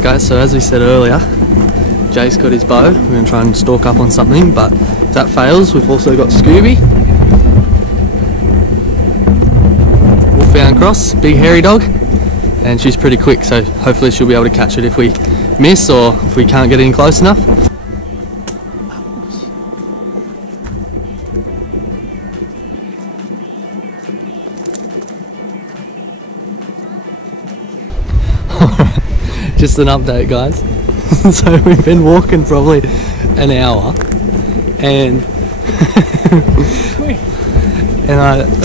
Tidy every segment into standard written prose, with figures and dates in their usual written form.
Alright guys, so as we said earlier, Jake's got his bow. We're going to try and stalk up on something, but if that fails, we've also got Scooby. Wolfhound cross, big hairy dog, and she's pretty quick, so hopefully she'll be able to catch it if we miss or if we can't get in close enough. Just an update, guys. So we've been walking probably an hour, and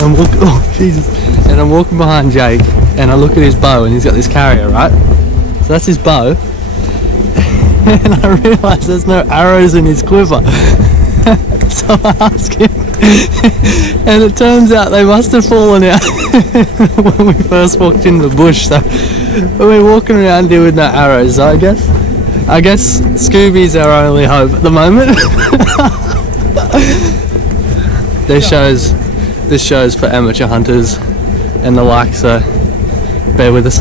I'm walking behind Jake, and I look at his bow, and he's got this carrier, right? So that's his bow, and I realise there's no arrows in his quiver. So I ask him, and it turns out they must have fallen out when we first walked in the bush. So we're walking around here with no arrows. So I guess Scooby's our only hope at the moment. This show's for amateur hunters and the like, so bear with us.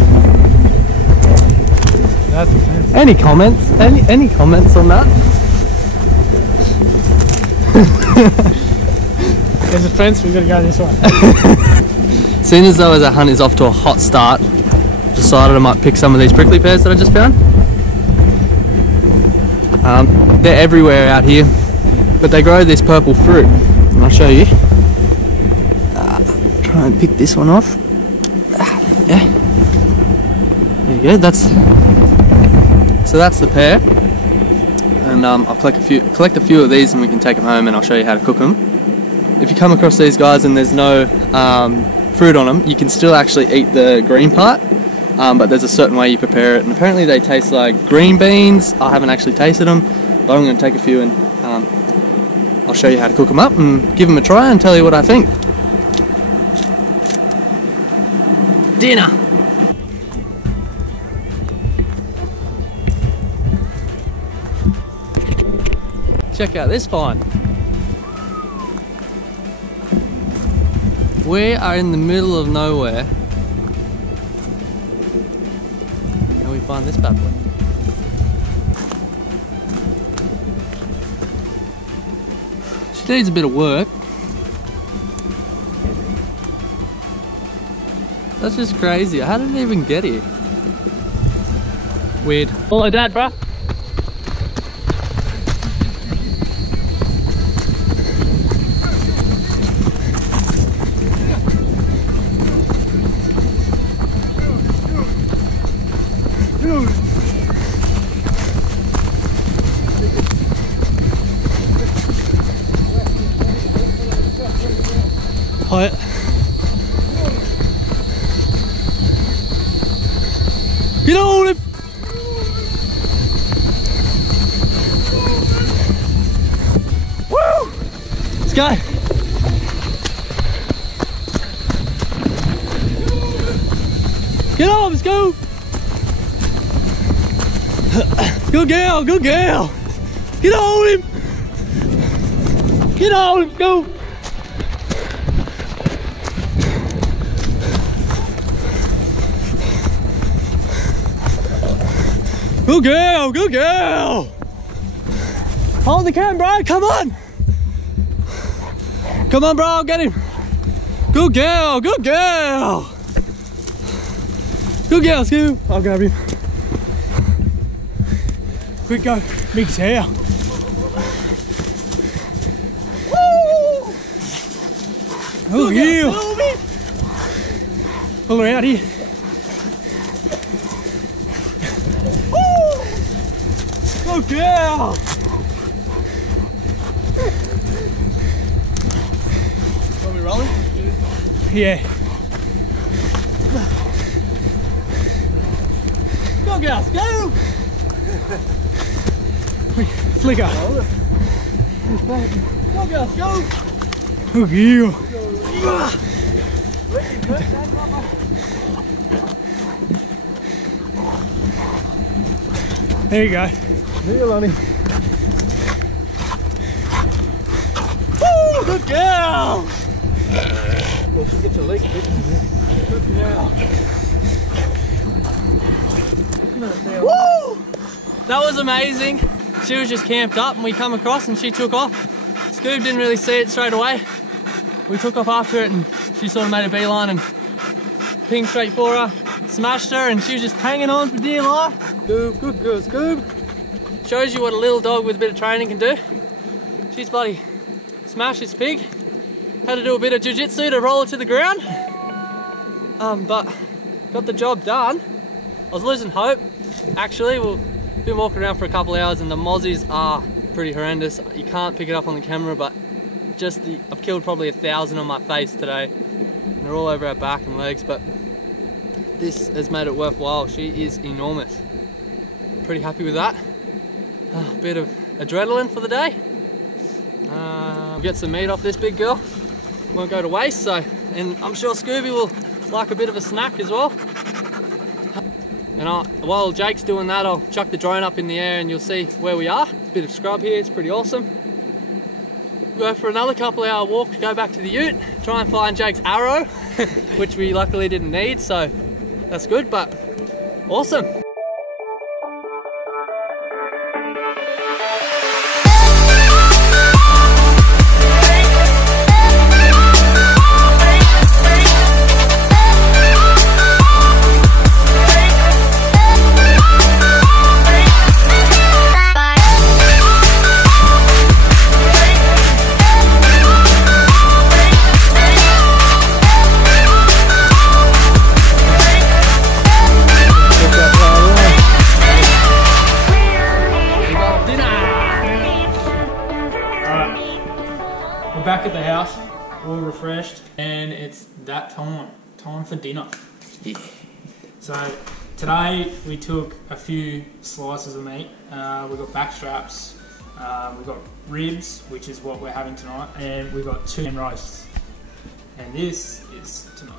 That's offensive. Any comments? Any comments on that? There's a fence, we've got to go this way. Seeing as though our hunt is off to a hot start, decided I might pick some of these prickly pears that I just found. They're everywhere out here, but they grow this purple fruit, and I'll show you. Try and pick this one off. Yeah. There you go. That's the pear, and I'll collect a few of these, and we can take them home, and I'll show you how to cook them. If you come across these guys and there's no fruit on them, you can still actually eat the green part, but there's a certain way you prepare it, and apparently they taste like green beans. I haven't actually tasted them, but I'm going to take a few and I'll show you how to cook them up and give them a try and tell you what I think. Dinner! Check out this find. We are in the middle of nowhere, and we find this bad boy. She needs a bit of work. That's just crazy. How did it even get here? Weird. Follow Dad, bruh. Quiet. Get on him! Woo! Let's go! Get on, let's go! Good girl, good girl! Get on him! Get on, let's go! Good girl, good girl! Hold the cam, bro, come on! Come on, bro, get him! Good girl, good girl! Good girl, Scoob! I'll grab him. Quick go, Mick's hair. Oh, yeah! Pull her out here. Good girl! Are we rolling? Yeah. Go girls, go! Flicker. Go girls, go! Good girl. There you go. Here, Lonnie. Woo! Good girl! Well, she gets a leg kick. Good girl. Woo! That was amazing. She was just camped up and we come across and she took off. Scoob didn't really see it straight away. We took off after it and she sort of made a beeline and pinged straight for her, smashed her, and she was just hanging on for dear life. Scoob, good girl, Scoob. Shows you what a little dog with a bit of training can do. She's bloody smashed this pig. Had to do a bit of jiu-jitsu to roll her to the ground. But got the job done. I was losing hope. Actually, we've been walking around for a couple of hours and the mozzies are pretty horrendous. You can't pick it up on the camera, but I've killed probably 1,000 on my face today. And they're all over our back and legs, but this has made it worthwhile. She is enormous. Pretty happy with that. A bit of adrenaline for the day. Get some meat off this big girl. Won't go to waste, so, and I'm sure Scooby will like a bit of a snack as well. And while Jake's doing that, I'll chuck the drone up in the air and you'll see where we are. Bit of scrub here, it's pretty awesome. We'll go for another couple hour walk to go back to the ute, try and find Jake's arrow, which we luckily didn't need, so that's good, but awesome. Back at the house, all refreshed, and it's that time for dinner. Yeah. So today we took a few slices of meat. We got back straps, we got ribs, which is what we're having tonight, and we got 2 ham roasts. And this is tonight.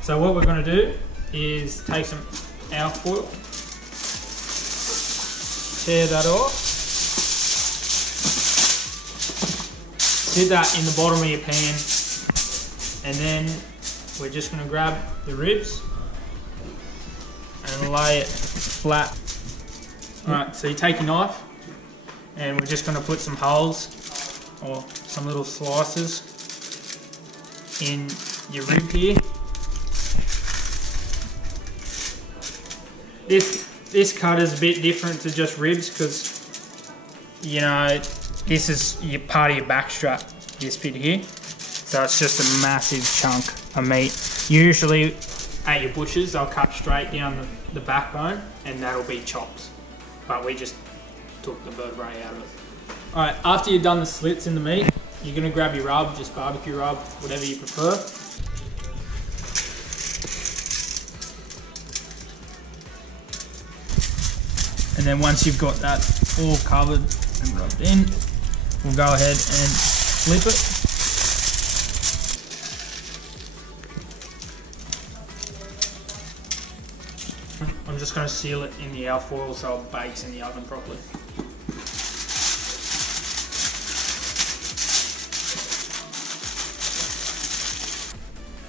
So what we're going to do is take some alfoil, tear that off. Sit that in the bottom of your pan, and then we're just going to grab the ribs and lay it flat. Alright, so you take your knife and we're just going to put some holes or some little slices in your rib here. This cut is a bit different to just ribs because, you know, this is part of your back strap, this bit here. So it's just a massive chunk of meat. Usually at your butchers, they'll cut straight down the backbone and that'll be chops. But we just took the vertebrae out of it. Alright, after you've done the slits in the meat, you're gonna grab your rub, just barbecue rub, whatever you prefer. And then once you've got that all covered and rubbed in, we'll go ahead and flip it. I'm just going to seal it in the alfoil so it bakes in the oven properly.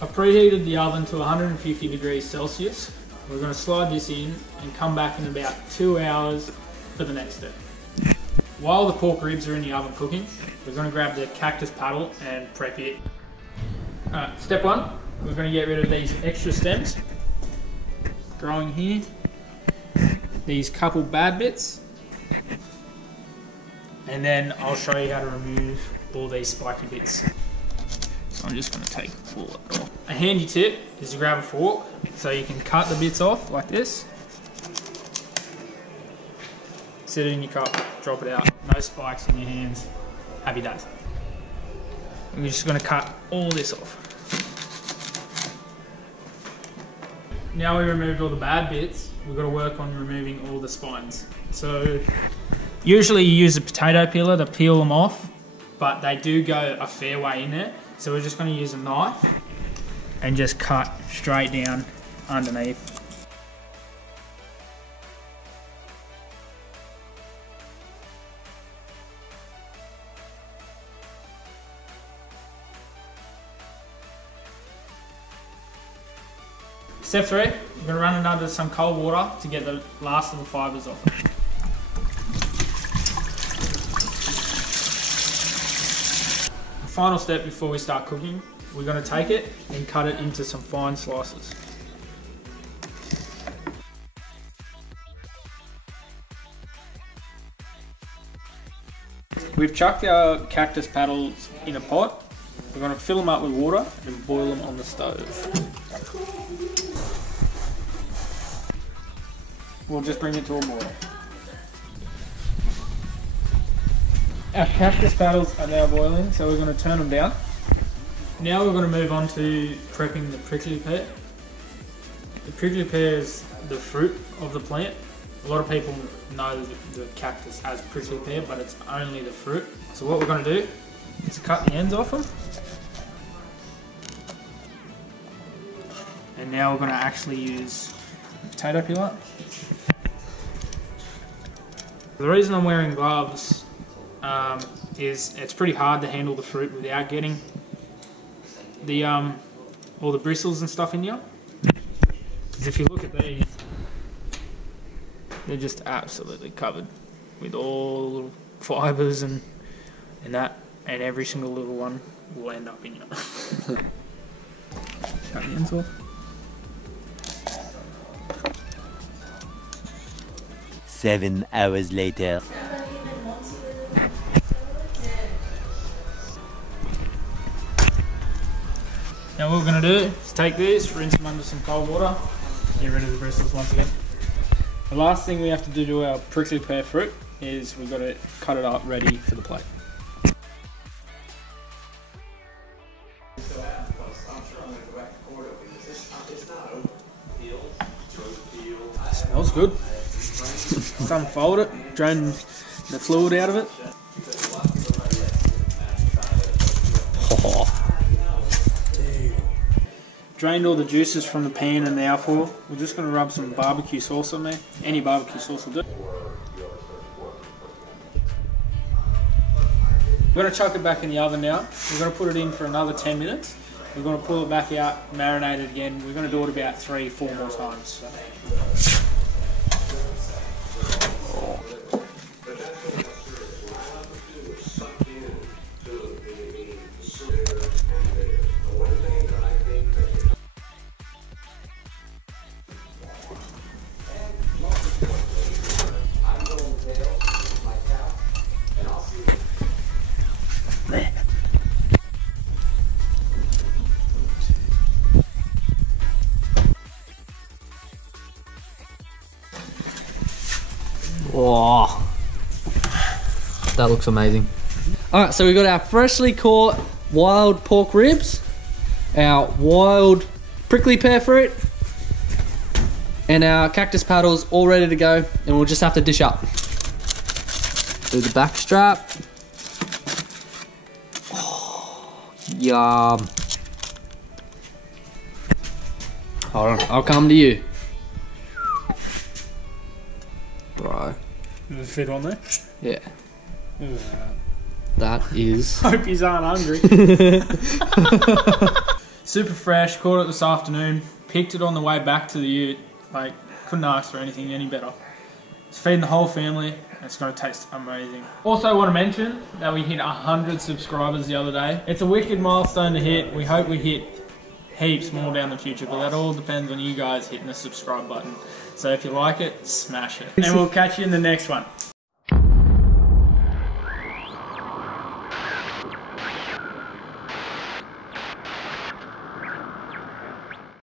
I preheated the oven to 150 degrees Celsius. We're going to slide this in and come back in about 2 hours for the next step. While the pork ribs are in the oven cooking, we're going to grab the Cactus paddle and prep it. Alright, step 1, we're going to get rid of these extra stems growing here, these couple bad bits, and then I'll show you how to remove all these spiky bits. So I'm just going to take all of it off. A handy tip is to grab a fork so you can cut the bits off like this. Sit it in your cup, drop it out. No spikes in your hands. Happy days. We're just going to cut all this off. Now we removed all the bad bits, we've got to work on removing all the spines. So usually you use a potato peeler to peel them off, but they do go a fair way in there. So we're just going to use a knife and just cut straight down underneath. Step 3, We're going to run it under some cold water to get the last of the fibres off it. The final step before we start cooking, we're going to take it and cut it into some fine slices. We've chucked our cactus paddles in a pot. We're going to fill them up with water and boil them on the stove. We'll just bring it to a boil. Our cactus paddles are now boiling, so we're going to turn them down. Now we're going to move on to prepping the prickly pear. The prickly pear is the fruit of the plant. A lot of people know the cactus has prickly pear, but it's only the fruit. So what we're going to do is cut the ends off them. And now we're going to actually use a potato peeler. The reason I'm wearing gloves is it's pretty hard to handle the fruit without getting the all the bristles and stuff in you. Because if you look at these, they're just absolutely covered with all the little fibres and that, and every single little one will end up in you. Cut the ends off. 7 hours later. Now what we're going to do is take these, rinse them under some cold water, get rid of the bristles once again. The last thing we have to do to our prickly pear fruit is we've got to cut it up ready for the plate. Smells good. Just unfold it, drain the fluid out of it. Drained all the juices from the pan and the alcohol. We're just going to rub some barbecue sauce on there. Any barbecue sauce will do. We're going to chuck it back in the oven now. We're going to put it in for another 10 minutes. We're going to pull it back out, marinate it again. We're going to do it about 3-4 more times. So. Oh, that looks amazing. Alright, so we've got our freshly caught wild pork ribs, our wild prickly pear fruit, and our cactus paddles all ready to go, and we'll just have to dish up. Do the back strap. Oh, yum. Hold on, I'll come to you. Bro. Does it fit on there? Yeah. That is... Hope you aren't hungry. Super fresh, caught it this afternoon. Picked it on the way back to the ute. Like, couldn't ask for anything any better. It's feeding the whole family. And it's going to taste amazing. Also want to mention that we hit 100 subscribers the other day. It's a wicked milestone to hit. We hope we hit heaps more down the future, but that all depends on you guys hitting the subscribe button. So if you like it, smash it. And we'll catch you in the next one.